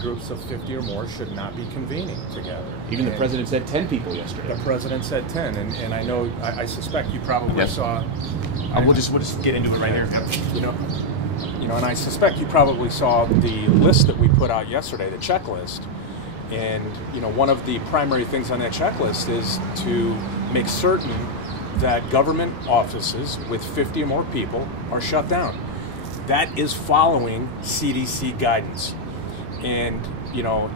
groups of 50 or more should not be convening together. Even the president said 10 people yesterday. The president said 10, and I know, I suspect you probably saw. We'll just get into it right here. And I suspect you probably saw the list that we put out yesterday, the checklist. And one of the primary things on that checklist is to make certain that government offices with 50 or more people are shut down. That is following CDC guidance. And,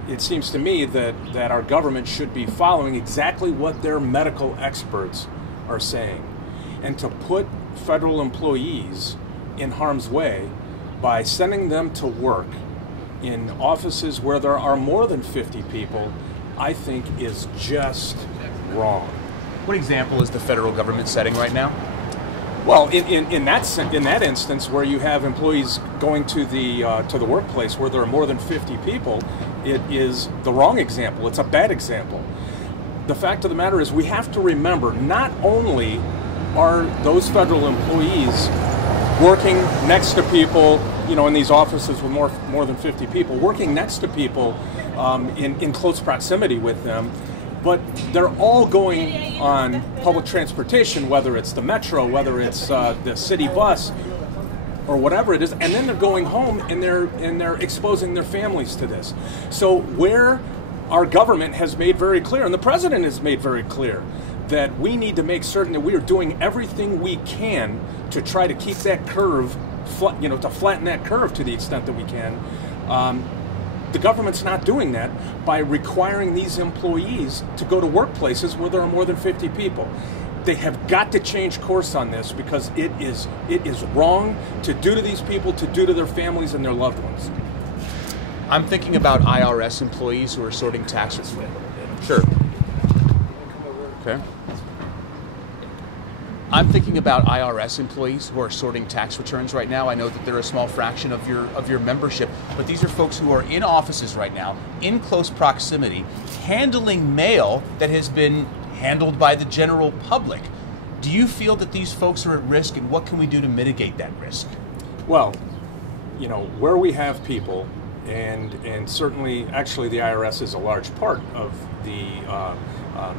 it seems to me that our government should be following exactly what their medical experts are saying. And to put federal employees in harm's way by sending them to work in offices where there are more than 50 people, I think is just wrong. What example is the federal government setting right now? Well, in that instance, where you have employees going to the workplace where there are more than 50 people, it is the wrong example. It's a bad example. The fact of the matter is, we have to remember, not only are those federal employees working next to people, in these offices with more than 50 people, working next to people in close proximity with them, but they're all going on public transportation, whether it's the metro, whether it's the city bus, or whatever it is, and then they're going home and they're exposing their families to this. So where our government has made very clear, and the president has made very clear, that we need to make certain that we are doing everything we can to try to keep that curve, to flatten that curve to the extent that we can. The government's not doing that by requiring these employees to go to workplaces where there are more than 50 people. They have got to change course on this, because it is wrong to do to these people, to do to their families and their loved ones. I'm thinking about IRS employees who are sorting tax returns. Sure. Okay. I'm thinking about IRS employees who are sorting tax returns right now. I know that they're a small fraction of your membership, but these are folks who are in offices right now, in close proximity, handling mail that has been handled by the general public. Do you feel that these folks are at risk, and what can we do to mitigate that risk? Well, where we have people, and certainly, actually, the IRS is a large part of the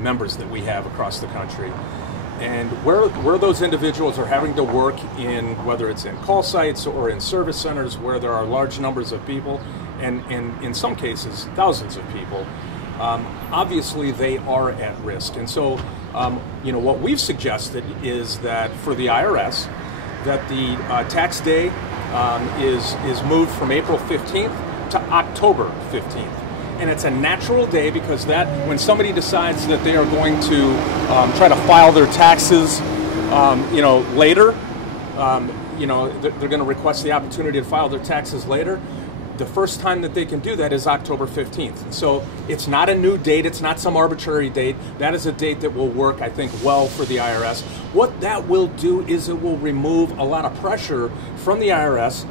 members that we have across the country. And where those individuals are having to work in, whether it's in call sites or in service centers where there are large numbers of people, and in some cases thousands of people, obviously they are at risk. And so, what we've suggested is that for the IRS, that the tax day is moved from April 15th to October 15th. And it's a natural day, because that when somebody decides that they are going to try to file their taxes, later, they're going to request the opportunity to file their taxes later. The first time that they can do that is October 15th. So it's not a new date. It's not some arbitrary date. That is a date that will work, I think, well for the IRS. What that will do is it will remove a lot of pressure from the IRS,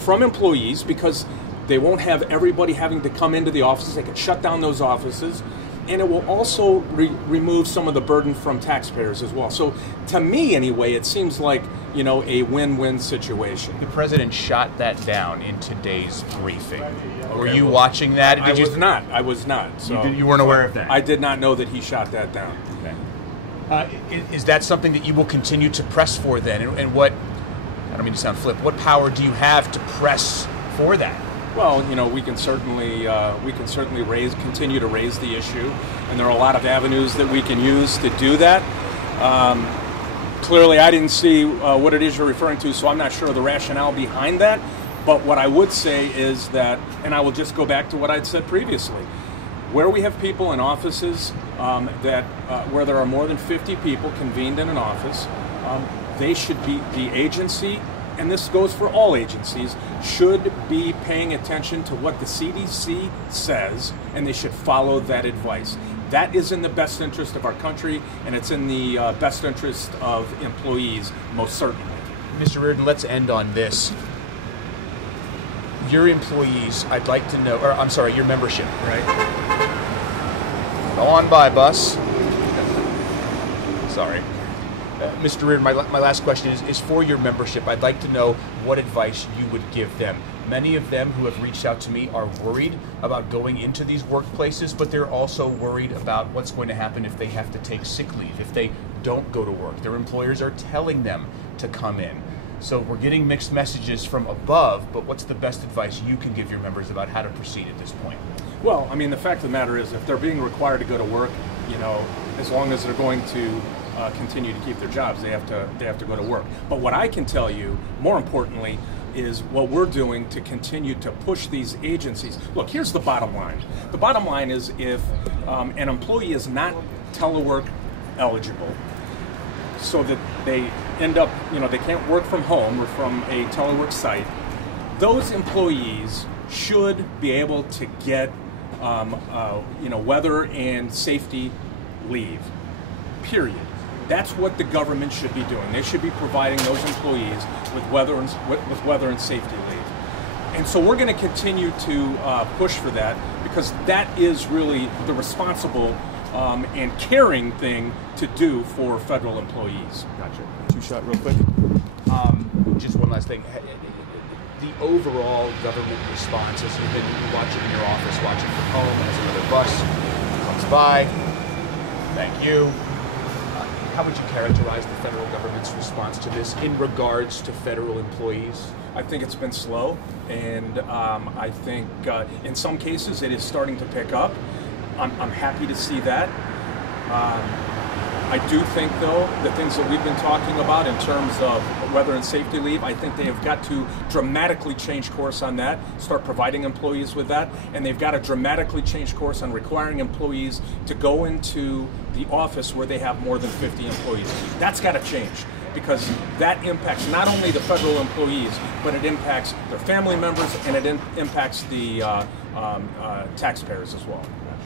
from employees, because they won't have everybody having to come into the offices. They can shut down those offices. And it will also remove some of the burden from taxpayers as well. So to me, anyway, it seems like, a win-win situation. The president shot that down in today's briefing. Were you watching that? I was not. So you weren't aware of that? I did not know that he shot that down. Okay. Is that something that you will continue to press for then? And what, I don't mean to sound flip, what power do you have to press for that? Well, we can certainly continue to raise the issue, and there are a lot of avenues that we can use to do that. Clearly, I didn't see what it is you're referring to, so I'm not sure of the rationale behind that. But what I would say is that, and I will just go back to what I'd said previously, where we have people in offices where there are more than 50 people convened in an office, they should be, the agency, and this goes for all agencies, should be paying attention to what the CDC says, and they should follow that advice. That is in the best interest of our country, and it's in the best interest of employees, most certainly. Mr. Reardon, let's end on this. Your employees, I'd like to know, or I'm sorry, your membership, right? Go on by, bus. Sorry. Mr. Reardon, my last question is for your membership. I'd like to know what advice you would give them. Many of them who have reached out to me are worried about going into these workplaces, but they're also worried about what's going to happen if they have to take sick leave, if they don't go to work. Their employers are telling them to come in. So we're getting mixed messages from above, but what's the best advice you can give your members about how to proceed at this point? Well, I mean, the fact of the matter is, if they're being required to go to work, you know, as long as they're going to continue to keep their jobs, they have to go to work. But what I can tell you, more importantly, is what we're doing to continue to push these agencies. Look, here's the bottom line. The bottom line is, if an employee is not telework eligible, so that they end up, you know, they can't work from home or from a telework site, those employees should be able to get you know, weather and safety leave, period. That's what the government should be doing. They should be providing those employees with weather and safety leave. And so we're going to continue to push for that, because that is really the responsible and caring thing to do for federal employees. Gotcha. Two-shot real quick. Just one last thing. The overall government response, as you've been watching in your office, watching from home, as another bus comes by, thank you. How would you characterize the federal government's response to this in regards to federal employees? I think it's been slow, and I think in some cases it is starting to pick up. I'm happy to see that. I do think, though, the things that we've been talking about in terms of weather and safety leave, I think they have got to dramatically change course on that, start providing employees with that, and they've got to dramatically change course on requiring employees to go into the office where they have more than 50 employees. That's got to change, because that impacts not only the federal employees, but it impacts their family members, and it impacts the taxpayers as well.